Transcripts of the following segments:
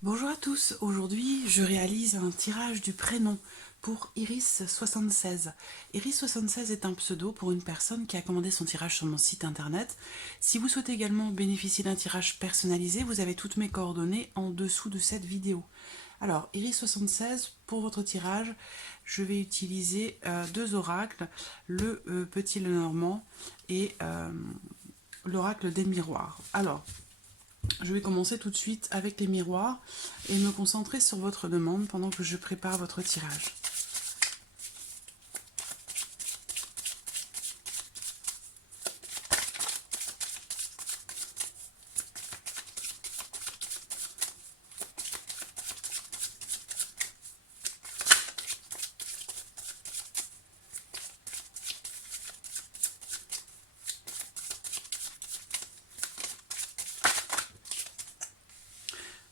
Bonjour à tous, aujourd'hui je réalise un tirage du prénom pour Iris76. Iris76 est un pseudo pour une personne qui a commandé son tirage sur mon site internet. Si vous souhaitez également bénéficier d'un tirage personnalisé, vous avez toutes mes coordonnées en dessous de cette vidéo. Alors, Iris76, pour votre tirage, je vais utiliser deux oracles, le Petit Lenormand et l'oracle des miroirs. Alors, je vais commencer tout de suite avec les miroirs et me concentrer sur votre demande pendant que je prépare votre tirage.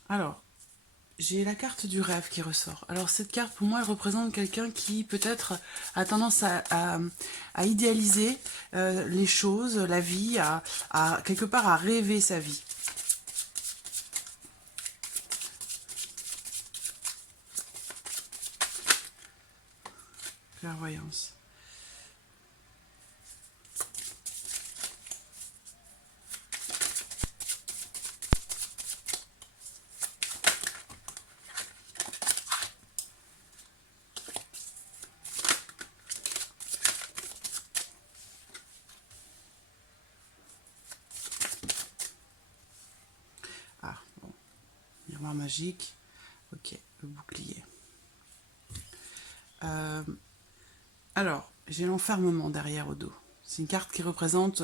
Alors, j'ai la carte du rêve qui ressort. Alors cette carte, pour moi, elle représente quelqu'un qui peut-être a tendance à idéaliser les choses, la vie, quelque part à rêver sa vie. Clairvoyance. Ah, bon. Miroir magique. Ok, le bouclier. Alors, j'ai l'enfermement derrière au dos. C'est une carte qui représente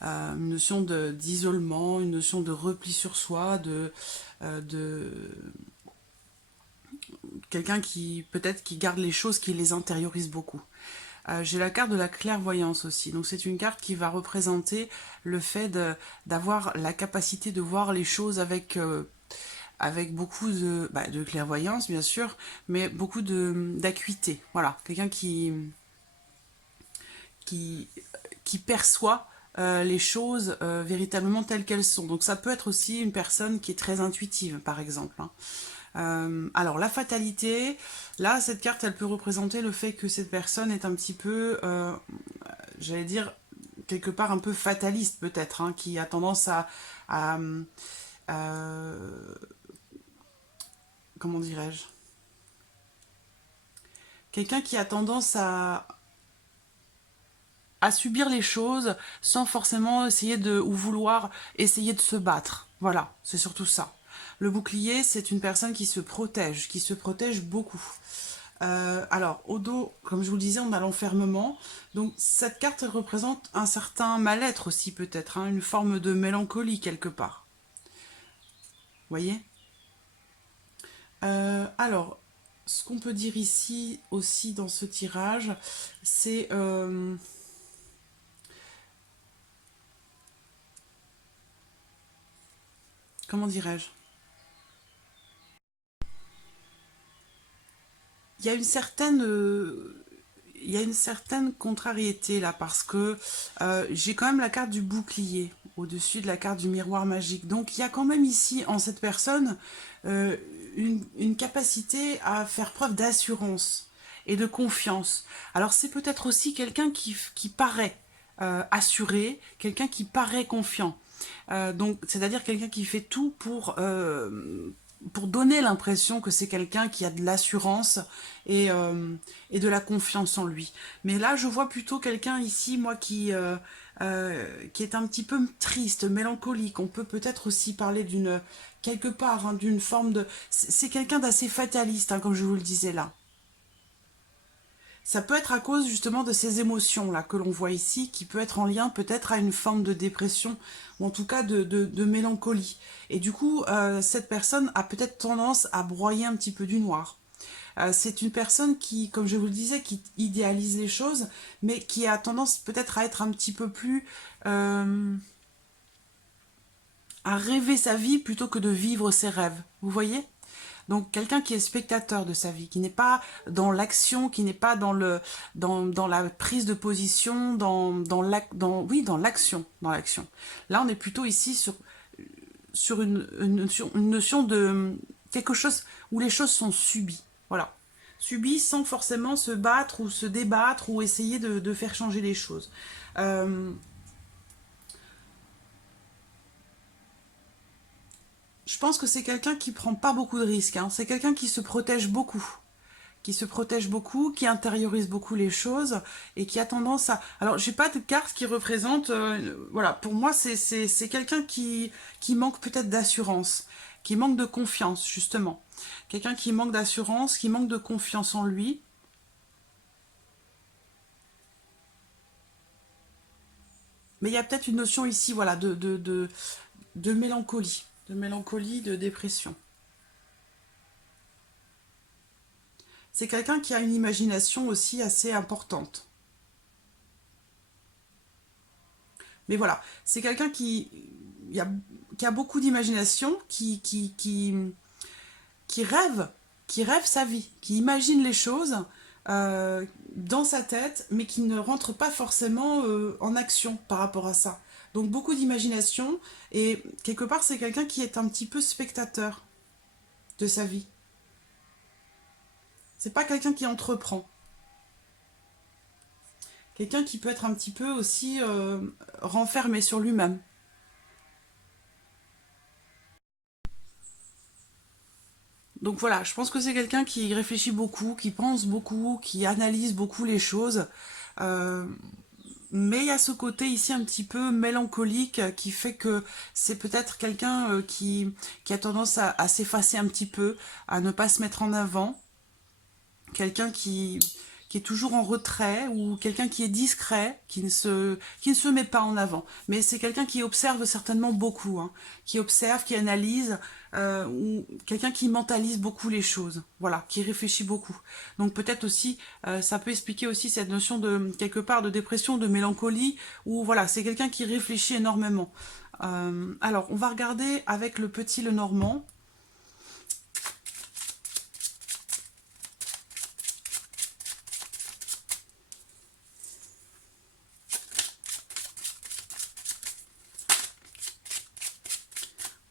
une notion d'isolement, une notion de repli sur soi, de quelqu'un qui peut-être qui garde les choses, qui les intériorise beaucoup. J'ai la carte de la clairvoyance aussi. Donc c'est une carte qui va représenter le fait d'avoir la capacité de voir les choses avec beaucoup de clairvoyance, bien sûr, mais beaucoup d'acuité. Voilà, quelqu'un qui, qui perçoit les choses véritablement telles qu'elles sont. Donc ça peut être aussi une personne qui est très intuitive, par exemple. Hein. Alors la fatalité, là cette carte elle peut représenter le fait que cette personne est un petit peu, j'allais dire, quelque part un peu fataliste peut-être, hein, qui a tendance à comment dirais-je, quelqu'un qui a tendance à subir les choses sans forcément essayer ou vouloir essayer de se battre. Voilà, c'est surtout ça. Le bouclier, c'est une personne qui se protège beaucoup. Alors, au dos, comme je vous le disais, on a l'enfermement. Donc, cette carte, elle représente un certain mal-être aussi, peut-être, hein, une forme de mélancolie quelque part. Vous voyez. Alors, ce qu'on peut dire ici aussi dans ce tirage, c'est... comment dirais-je, il y a une certaine il y a une certaine contrariété là parce que j'ai quand même la carte du bouclier au-dessus de la carte du miroir magique. Donc il y a quand même ici en cette personne euh, une capacité à faire preuve d'assurance et de confiance. Alors c'est peut-être aussi quelqu'un qui paraît assuré, quelqu'un qui paraît confiant. Donc c'est-à-dire quelqu'un qui fait tout pour donner l'impression que c'est quelqu'un qui a de l'assurance et de la confiance en lui. Mais là, je vois plutôt quelqu'un ici, moi, qui est un petit peu triste, mélancolique. On peut peut-être aussi parler d'une, quelque part, hein, d'une forme de... C'est quelqu'un d'assez fataliste, hein, comme je vous le disais là. Ça peut être à cause justement de ces émotions-là que l'on voit ici, qui peut être en lien peut-être à une forme de dépression, ou en tout cas de mélancolie. Et du coup, cette personne a peut-être tendance à broyer un petit peu du noir. C'est une personne qui, comme je vous le disais, qui idéalise les choses, mais qui a tendance peut-être à être un petit peu plus... à rêver sa vie plutôt que de vivre ses rêves. Vous voyez? Donc quelqu'un qui est spectateur de sa vie, qui n'est pas dans l'action, qui n'est pas dans la prise de position, oui, dans l'action, dans l'action. Là, on est plutôt ici sur une notion de quelque chose où les choses sont subies. Voilà. Subies sans forcément se battre ou se débattre ou essayer de faire changer les choses. Je pense que c'est quelqu'un qui prend pas beaucoup de risques. Hein. C'est quelqu'un qui se protège beaucoup. Qui intériorise beaucoup les choses et qui a tendance à... Alors, j'ai pas de carte qui représente... voilà, pour moi, c'est quelqu'un qui manque peut-être d'assurance, qui manque de confiance, justement. Quelqu'un qui manque d'assurance, qui manque de confiance en lui. Mais il y a peut-être une notion ici, voilà, de mélancolie. De mélancolie, de dépression. C'est quelqu'un qui a une imagination aussi assez importante. Mais voilà, c'est quelqu'un qui a beaucoup d'imagination, qui rêve, qui rêve sa vie, qui imagine les choses dans sa tête, mais qui ne rentre pas forcément en action par rapport à ça. Donc beaucoup d'imagination, et quelque part c'est quelqu'un qui est un petit peu spectateur de sa vie. C'est pas quelqu'un qui entreprend. Quelqu'un qui peut être un petit peu aussi renfermé sur lui-même. Donc voilà, je pense que c'est quelqu'un qui réfléchit beaucoup, qui pense beaucoup, qui analyse beaucoup les choses. Euh, mais il y a ce côté ici un petit peu mélancolique qui fait que c'est peut-être quelqu'un qui a tendance à s'effacer un petit peu, à ne pas se mettre en avant. Quelqu'un qui est toujours en retrait ou quelqu'un qui est discret, qui ne se met pas en avant. Mais c'est quelqu'un qui observe certainement beaucoup, hein, qui observe, qui analyse, ou quelqu'un qui mentalise beaucoup les choses, voilà, qui réfléchit beaucoup. Donc peut-être aussi, ça peut expliquer aussi cette notion de quelque part de dépression, de mélancolie, où voilà, c'est quelqu'un qui réfléchit énormément. Alors, on va regarder avec le petit Lenormand.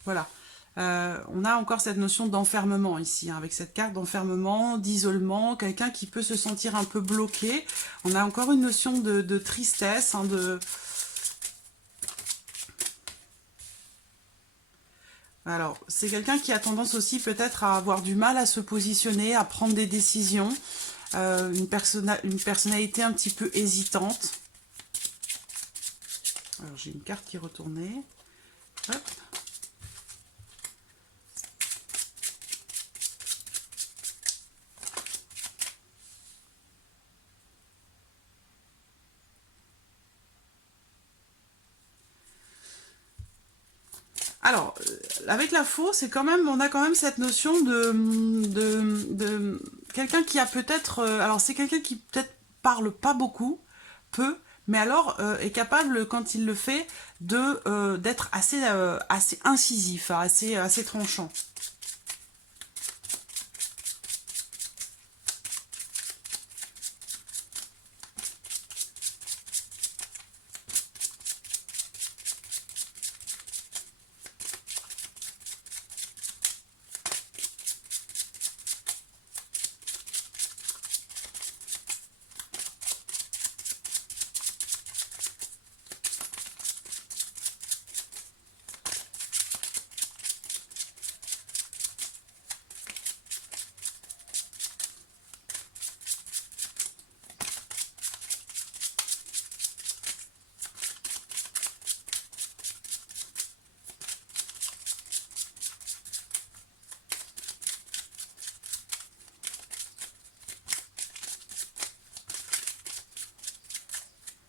Voilà. On a encore cette notion d'enfermement ici, hein, avec cette carte d'enfermement, d'isolement, quelqu'un qui peut se sentir un peu bloqué. On a encore une notion de tristesse, hein, Alors, c'est quelqu'un qui a tendance aussi peut-être à avoir du mal à se positionner, à prendre des décisions, une personnalité un petit peu hésitante. Alors, j'ai une carte qui est retournée. Hop. Alors, avec la faux, c'est quand même, on a quand même cette notion de quelqu'un qui a peut-être, alors c'est quelqu'un qui peut-être parle pas beaucoup, peu, mais alors est capable, quand il le fait, d'être assez incisif, assez tranchant.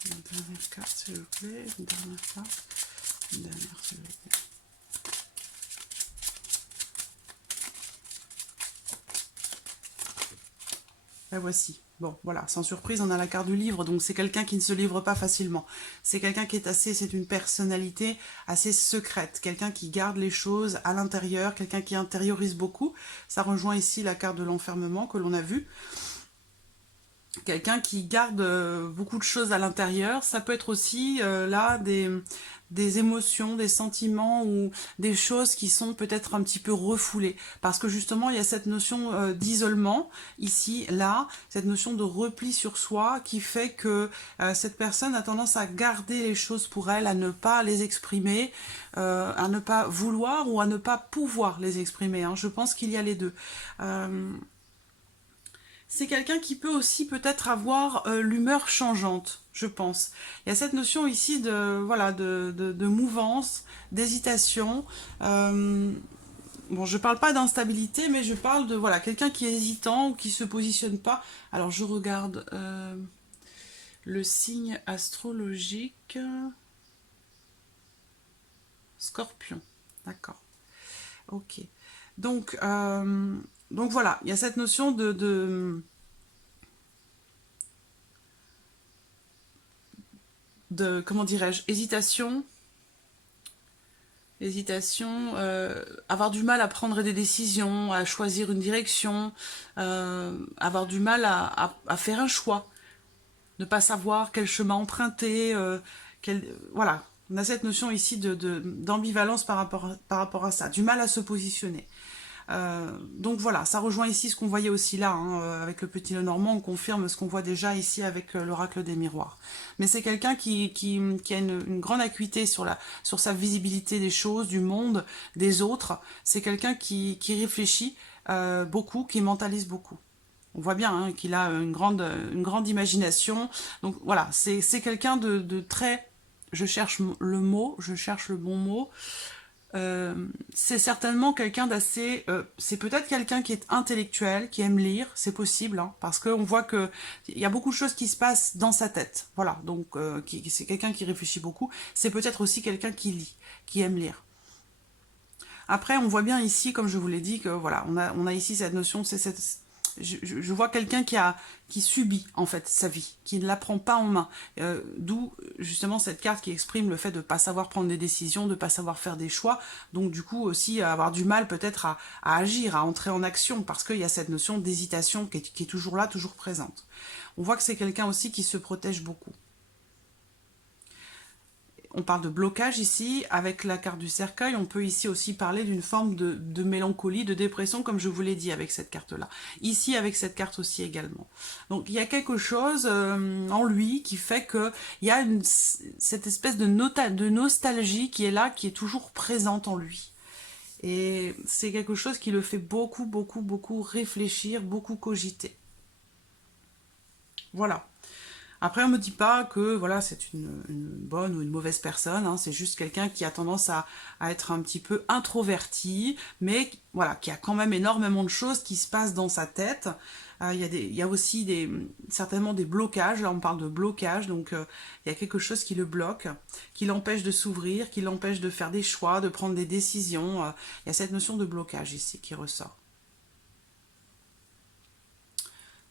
Une dernière carte, s'il vous plaît. Une dernière carte. Une dernière, s'il vous plaît. La voici. Bon, voilà, sans surprise, on a la carte du livre, donc c'est quelqu'un qui ne se livre pas facilement. C'est quelqu'un qui est c'est une personnalité assez secrète, quelqu'un qui garde les choses à l'intérieur, quelqu'un qui intériorise beaucoup. Ça rejoint ici la carte de l'enfermement que l'on a vue. Quelqu'un qui garde beaucoup de choses à l'intérieur. Ça peut être aussi là des émotions, des sentiments ou des choses qui sont peut-être un petit peu refoulées. Parce que justement, il y a cette notion d'isolement, ici, là, cette notion de repli sur soi qui fait que cette personne a tendance à garder les choses pour elle, à ne pas les exprimer, à ne pas vouloir ou à ne pas pouvoir les exprimer. Hein. Je pense qu'il y a les deux. C'est quelqu'un qui peut aussi peut-être avoir l'humeur changeante, je pense. Il y a cette notion ici de, voilà, de mouvance, d'hésitation. Bon, je parle pas d'instabilité, mais je parle de voilà, quelqu'un qui est hésitant ou qui se positionne pas. Alors, je regarde le signe astrologique. Scorpion. D'accord. Ok. Donc, donc voilà, il y a cette notion de comment dirais-je, hésitation, avoir du mal à prendre des décisions, à choisir une direction, avoir du mal à faire un choix, ne pas savoir quel chemin emprunter, voilà. On a cette notion ici d'ambivalence par rapport à ça, du mal à se positionner. Donc voilà, ça rejoint ici ce qu'on voyait aussi là, hein, avec le petit Lenormand, on confirme ce qu'on voit déjà ici avec l'oracle des miroirs. Mais c'est quelqu'un qui a une grande acuité sur sa visibilité des choses, du monde, des autres. C'est quelqu'un qui réfléchit beaucoup, qui mentalise beaucoup. On voit bien hein, qu'il a une grande imagination. Donc voilà, c'est quelqu'un de très... Je cherche le mot, je cherche le bon mot. C'est certainement quelqu'un d'assez... c'est peut-être quelqu'un qui est intellectuel, qui aime lire, c'est possible, hein, parce qu'on voit que il y a beaucoup de choses qui se passent dans sa tête. Voilà, donc c'est quelqu'un qui réfléchit beaucoup. C'est peut-être aussi quelqu'un qui lit, qui aime lire. Après, on voit bien ici, comme je vous l'ai dit, que voilà, on a ici cette notion, je vois quelqu'un qui subit en fait sa vie, qui ne la prend pas en main. D'où justement cette carte qui exprime le fait de ne pas savoir prendre des décisions, de ne pas savoir faire des choix, donc du coup aussi avoir du mal peut-être à agir, à entrer en action, parce qu'il y a cette notion d'hésitation qui est toujours là, toujours présente. On voit que c'est quelqu'un aussi qui se protège beaucoup. On parle de blocage ici, avec la carte du cercueil, on peut ici aussi parler d'une forme de mélancolie, de dépression, comme je vous l'ai dit avec cette carte-là. Ici, avec cette carte aussi également. Donc, il y a quelque chose en lui qui fait qu'il y a cette espèce de nostalgie qui est là, qui est toujours présente en lui. Et c'est quelque chose qui le fait beaucoup, beaucoup, beaucoup réfléchir, beaucoup cogiter. Voilà. Après, on me dit pas que voilà, c'est une bonne ou une mauvaise personne, hein, c'est juste quelqu'un qui a tendance à être un petit peu introverti, mais voilà, qui a quand même énormément de choses qui se passent dans sa tête. Il y a aussi certainement des blocages, là on parle de blocage, donc il y a quelque chose qui le bloque, qui l'empêche de s'ouvrir, qui l'empêche de faire des choix, de prendre des décisions. Il y a cette notion de blocage ici qui ressort.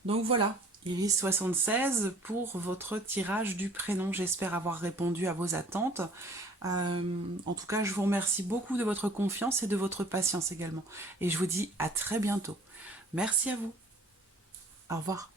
Donc voilà, Iris76 pour votre tirage du prénom. J'espère avoir répondu à vos attentes. En tout cas, je vous remercie beaucoup de votre confiance et de votre patience également. Et je vous dis à très bientôt. Merci à vous. Au revoir.